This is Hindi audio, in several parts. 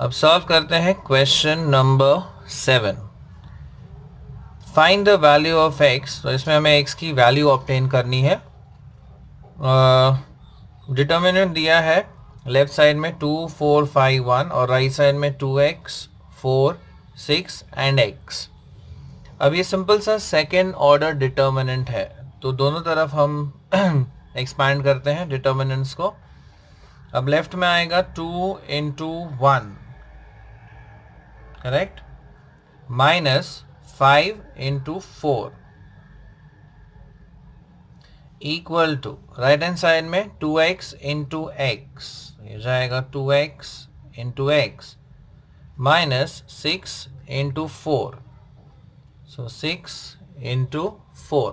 अब सॉल्व करते हैं question number 7। Find the value of x. तो इसमें हमें एक्स की वैल्यू ऑब्टेन करनी है। डिटर्मिनेंट दिया है लेफ्ट साइड में 2 4 5 1 और राइट साइड में 2x 4 6 एंड x। अब ये सिंपल सा सेकेंड ऑर्डर डिटर्मिनेंट है, तो दोनों तरफ हम एक्सपैंड करते हैं डिटर्मिनेंट्स को। अब लेफ्ट में आएगा 2 into 1, correct, minus 5 into 4 equal to right hand side में 2x इंटू एक्स, ये जाएगा 2x into x minus 6 into 4, so 6 into 4।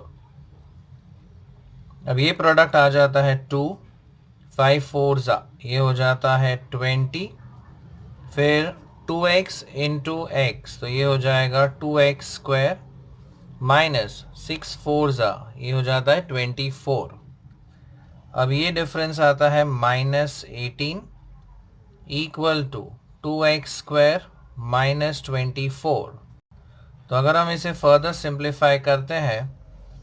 अब ये प्रोडक्ट आ जाता है 2 5 4 ज़ा, ये हो जाता है 20, फिर 2x इंटू एक्स, तो ये हो जाएगा 2x स्क्वायर माइनस 6 4 ज़ा, ये हो जाता है 24। अब ये डिफरेंस आता है minus 18 equal to 2x square minus 24। तो अगर हम इसे फर्दर सिंप्लीफाई करते हैं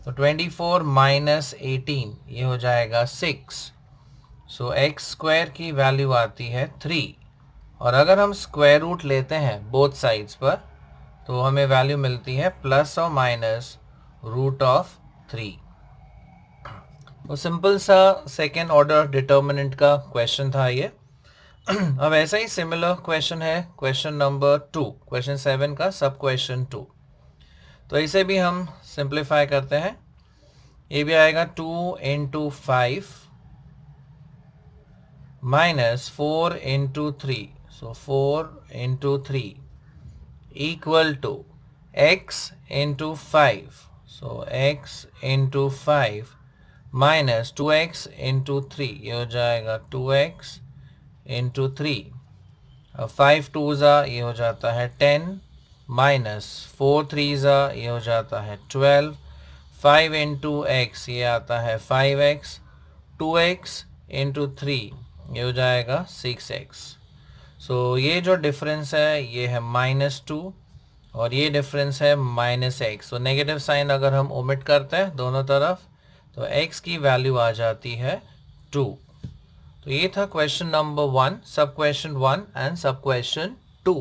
तो 24 माइनस 18 ये हो जाएगा 6, सो एक्स स्क्वायर की वैल्यू आती है 3। और अगर हम स्क्वायर रूट लेते हैं बोथ साइड्स पर तो हमें वैल्यू मिलती है प्लस और माइनस रूट ऑफ 3। तो सिंपल सा सेकेंड ऑर्डर डिटर्मिनेंट का क्वेश्चन था ये। अब ऐसा ही सिमिलर क्वेश्चन है क्वेश्चन नंबर 2, क्वेश्चन 7 का सब क्वेश्चन 2। तो इसे भी हम सिंप्लीफाई करते हैं। ये भी आएगा 2 into 5 minus 4 into 3, so 4 into 3 equal to x into 5, so x into 5 minus 2x into 3, ये हो जाएगा 2x इंटू 3। अब 5 2 ज़ा, ये हो जाता है 10 माइनस 4 3 ज़ा, ये हो जाता है 12। 5 इंटू एक्स, ये आता है 5x, 2x इंटू 3, ये हो जाएगा 6x। सो ये जो डिफरेंस है ये है -2 और ये डिफरेंस है -x। तो नेगेटिव साइन अगर हम ओमिट करते हैं दोनों तरफ तो x की वैल्यू आ जाती है 2। तो ये था क्वेश्चन नंबर 1, सब क्वेश्चन 1 एंड सब क्वेश्चन 2।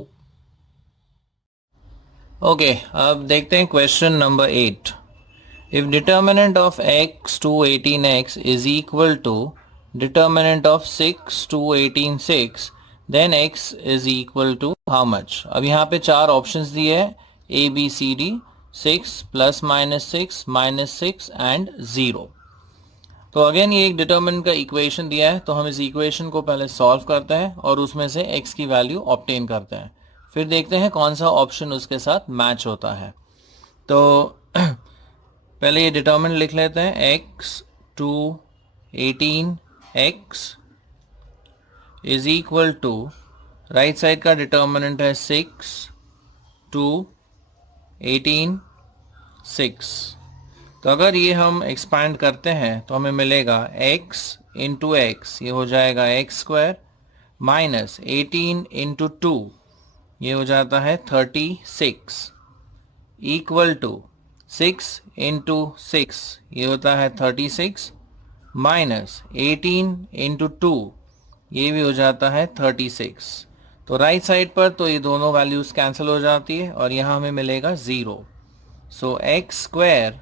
ओके, अब देखते हैं question number 8। If determinant of x to 18x is equal to determinant of 6 to 18 6, then x is equal to how much? अब यहाँ पे चार ऑप्शंस दिए हैं A B C D, 6 plus minus 6 minus 6 and 0। तो अगेन ये एक डिटर्मिनेंट का इक्वेशन दिया है, तो हम इस इक्वेशन को पहले सॉल्व करते हैं और उसमें से x की वैल्यू ऑब्टेन करते हैं, फिर देखते हैं कौन सा ऑप्शन उसके साथ मैच होता है। तो पहले ये डिटर्मिनेंट लिख लेते हैं। x to 18x is equal to right side का डिटर्मिनेंट है 6 to 18 6। तो अगर ये हम एक्सपैंड करते हैं तो हमें मिलेगा x इंटू एक्स, ये हो जाएगा एक्स स्क्वायर माइनस 18 इंटू 2, ये हो जाता है 36 इक्वल टू 6 इंटू 6, ये होता है 36 माइनस 18 इंटू 2, ये भी हो जाता है 36। तो राइट साइड पर तो ये दोनों वैल्यूज कैंसिल हो जाती है और यहाँ हमें मिलेगा 0। So X square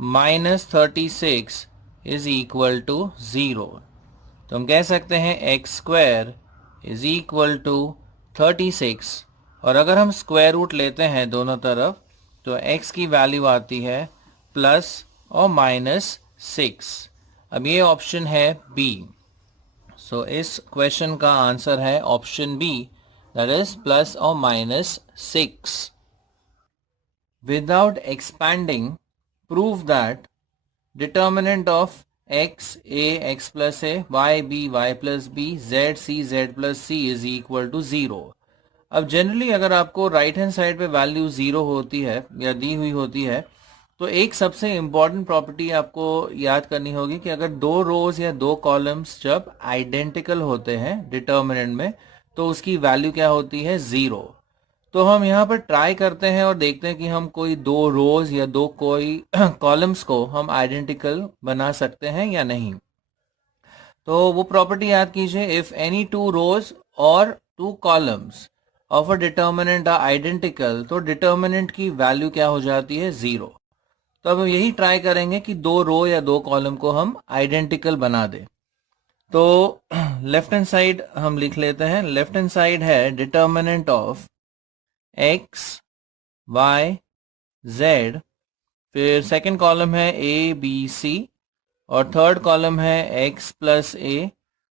minus 36 is equal to 0। तो हम कह सकते हैं X square is equal to 36, और अगर हम स्क्वायर रूट लेते हैं दोनों तरफ तो x की वैल्यू आती है प्लस और माइनस 6। अब ये ऑप्शन है बी। सो इस क्वेश्चन का आंसर है option B, that is plus और minus 6। Without expanding prove that determinant of x a x plus a, y b y plus b, z c z plus c is equal to 0। अब जनरली अगर आपको राइट हैंड साइड पे वैल्यू 0 होती है या दी हुई होती है तो एक सबसे इम्पॉर्टेंट प्रॉपर्टी आपको याद करनी होगी कि अगर दो रोज या दो कॉलम्स जब आइडेंटिकल होते हैं डिटर्मिनेंट में तो उसकी वैल्यू क्या होती है, 0। तो हम यहाँ पर ट्राई करते हैं और देखते हैं कि हम कोई दो रोज या दो कोई कॉलम्स को हम आइडेंटिकल बना सकते हैं या नहीं। तो वो प्रॉपर्टी याद कीजिए, इफ एनी टू रोज और two columns of a determinant are identical, तो डिटर्मिनेंट की वैल्यू क्या हो जाती है, 0। तो अब हम यही ट्राई करेंगे कि दो रो या दो कॉलम को हम आइडेंटिकल बना दें। तो लेफ्ट हैंड साइड हम लिख लेते हैं। लेफ्ट हैंड साइड है determinant of X Y Z, फिर सेकंड कॉलम है ए बी सी, और थर्ड कॉलम है X plus A,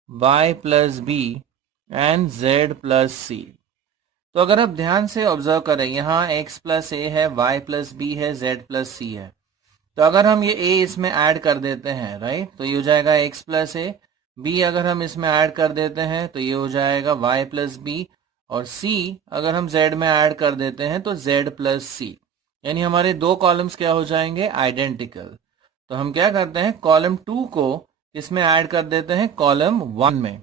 Y plus B and Z plus C. तो अगर आप ध्यान से ऑब्जर्व करें, यहाँ x प्लस ए है, y प्लस बी है, z प्लस सी है। तो अगर हम ये a इसमें ऐड कर देते हैं, राइट, तो ये हो जाएगा x प्लस ए। b अगर हम इसमें ऐड कर देते हैं तो ये हो जाएगा y प्लस बी, और c अगर हम z में ऐड कर देते हैं तो z प्लस सी। यानी हमारे दो कॉलम्स क्या हो जाएंगे, आइडेंटिकल। तो हम क्या करते हैं, कॉलम 2 को इसमें ऐड कर देते हैं कॉलम 1 में,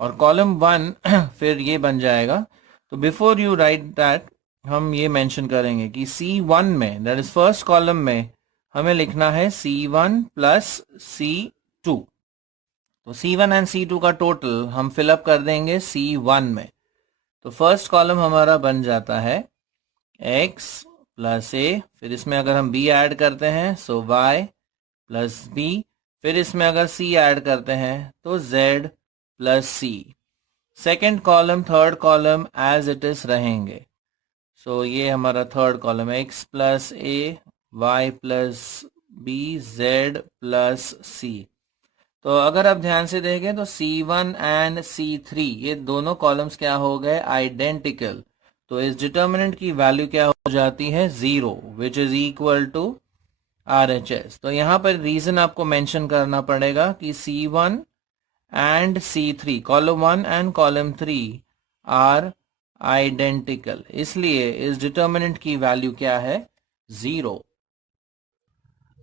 और कॉलम 1 फिर ये बन जाएगा। तो बिफोर यू राइट दैट हम ये मेंशन करेंगे कि C1 में, दैट इज फर्स्ट कॉलम में, हमें लिखना है C1 प्लस C2। तो C1 एंड C2 का टोटल हम फिलअप कर देंगे C1 में। तो फर्स्ट कॉलम हमारा बन जाता है x प्लस ए, फिर इसमें अगर हम b ऐड करते हैं सो y प्लस बी, फिर इसमें अगर c ऐड करते हैं तो z plus C. Second column third column as it is रहेंगे। सो ये हमारा थर्ड कॉलम है, x plus A, Y plus B, Z plus C. तो अगर आप ध्यान से देखें तो C1 एंड C3 ये दोनों कॉलम्स क्या हो गए, आइडेंटिकल। तो इस डिटर्मिनेंट की वैल्यू क्या हो जाती है, 0, which is equal to RHS। तो यहाँ पर रीजन आपको मेंशन करना पड़ेगा कि C1 and C3, column 1 and column 3 are identical, इसलिए इस डिटर्मिनेंट की वैल्यू क्या है, 0।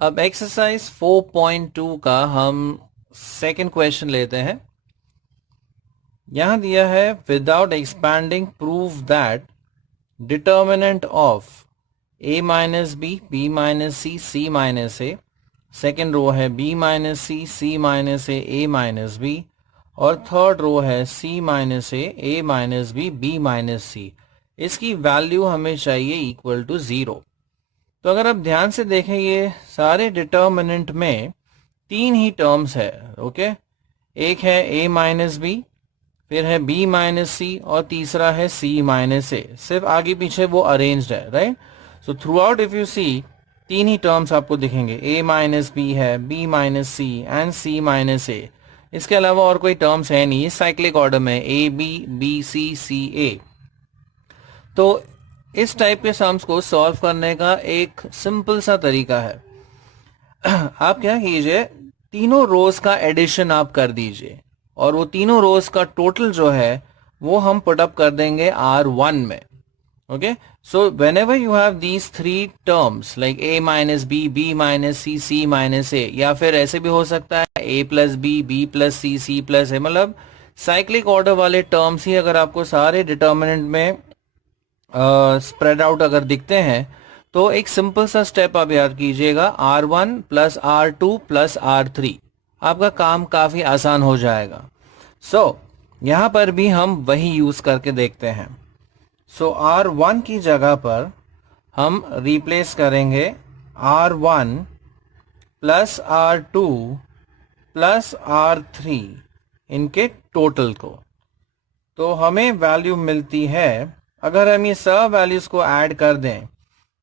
अब एक्सरसाइज 4.2 का हम सेकंड क्वेश्चन लेते हैं। यहां दिया है, without expanding prove that determinant of a minus b, b minus c, c minus a, second row है b minus c, c minus a minus b, और थर्ड रो है c minus a minus b, b minus c. इसकी वैल्यू हमें चाहिए इक्वल टू 0। तो अगर आप ध्यान से देखें, ये सारे डिटर्मिनेंट में तीन ही टर्म्स है, ओके। एक है a माइनस बी, फिर है b माइनस सी, और तीसरा है c माइनस ए। सिर्फ आगे पीछे वो अरेंज्ड है, right. So throughout if you see, तीन ही टर्म्स आपको दिखेंगे, a माइनस बी है, b minus C and c minus A. इसके अलावा और कोई टर्म्स है नहीं, साइक्लिक ऑर्डर में a b b c c a। तो इस टाइप के सम्स को सॉल्व करने का एक सिंपल सा तरीका है। आप क्या कीजिए, तीनों रोज का एडिशन आप कर दीजिए, और वो तीनों रोज का टोटल जो है वो हम पुट अप कर देंगे R1 में। Okay, so whenever you have these three terms like a minus b, b minus c, c minus a, या फिर ऐसे भी हो सकता है a plus b, b plus c, c plus a, मतलब साइक्लिक ऑर्डर वाले टर्म्स ही अगर आपको सारे डिटर्मिनेंट में स्प्रेड आउट अगर दिखते हैं, तो एक सिंपल सा स्टेप आप याद कीजिएगा, R1 plus R2 plus R3, आपका काम काफी आसान हो जाएगा। सो यहाँ पर भी हम वही यूज करके देखते हैं। सो R1 की जगह पर हम रिप्लेस करेंगे R1 plus R2 plus R3 इनके टोटल को। तो हमें वैल्यू मिलती है, अगर हम ये सब वैल्यूज को ऐड कर दें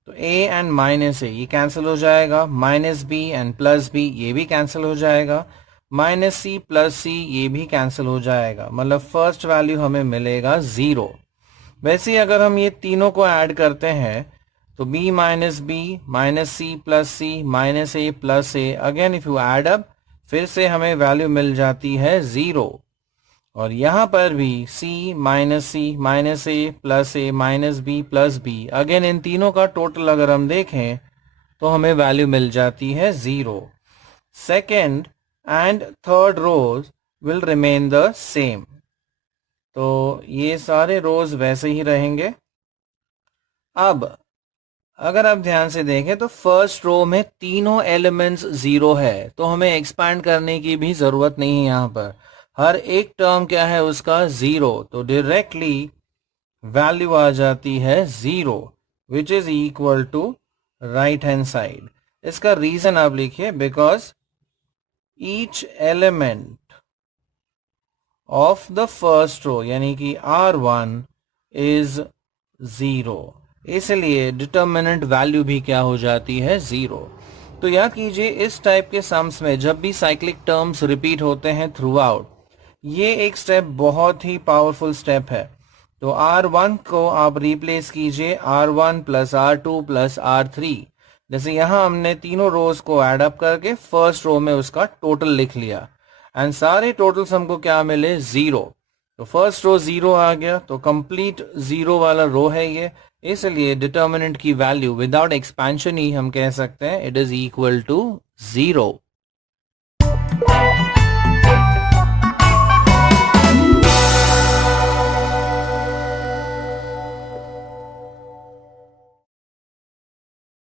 तो a एंड माइनस ए ये कैंसिल हो जाएगा, minus b and plus b ये भी कैंसिल हो जाएगा, माइनस सी प्लस सी ये भी कैंसिल हो जाएगा, मतलब फर्स्ट वैल्यू हमें मिलेगा 0। वैसे ही अगर हम ये तीनों को ऐड करते हैं तो b minus b minus c plus c minus a plus a, again if you add up फिर से हमें वैल्यू मिल जाती है 0। और यहाँ पर भी c minus a plus a minus b plus b, again इन तीनों का टोटल अगर हम देखें तो हमें वैल्यू मिल जाती है 0। Second and third rows will remain the same. तो ये सारे रोज वैसे ही रहेंगे। अब अगर आप ध्यान से देखें तो फर्स्ट रो में तीनों एलिमेंट्स जीरो है, तो हमें एक्सपैंड करने की भी जरूरत नहीं है। यहाँ पर हर एक टर्म क्या है उसका जीरो, तो डायरेक्टली वैल्यू आ जाती है zero, which is equal to right hand side. इसका रीजन आप लिखिए, because each element of the first row यानी कि R1 इज जीरो, इसलिए डिटर्मिनेंट वैल्यू भी क्या हो जाती है, जीरो। तो याद कीजिए इस टाइप के सम्स में जब भी साइक्लिक टर्म्स रिपीट होते हैं थ्रू आउट, ये एक स्टेप बहुत ही पावरफुल स्टेप है। तो R1 को आप रिप्लेस कीजिए R1 plus R2 plus R3। जैसे यहां हमने तीनों रोज को ऐड अप करके फर्स्ट रो में उसका टोटल लिख लिया, एंड सारे टोटल्स हमको क्या मिले, जीरो। तो फर्स्ट रो जीरो आ गया, तो कंप्लीट जीरो वाला रो है ये, इसलिए डिटर्मिनेंट की वैल्यू विदाउट एक्सपेंशन ही हम कह सकते हैं it is equal to zero.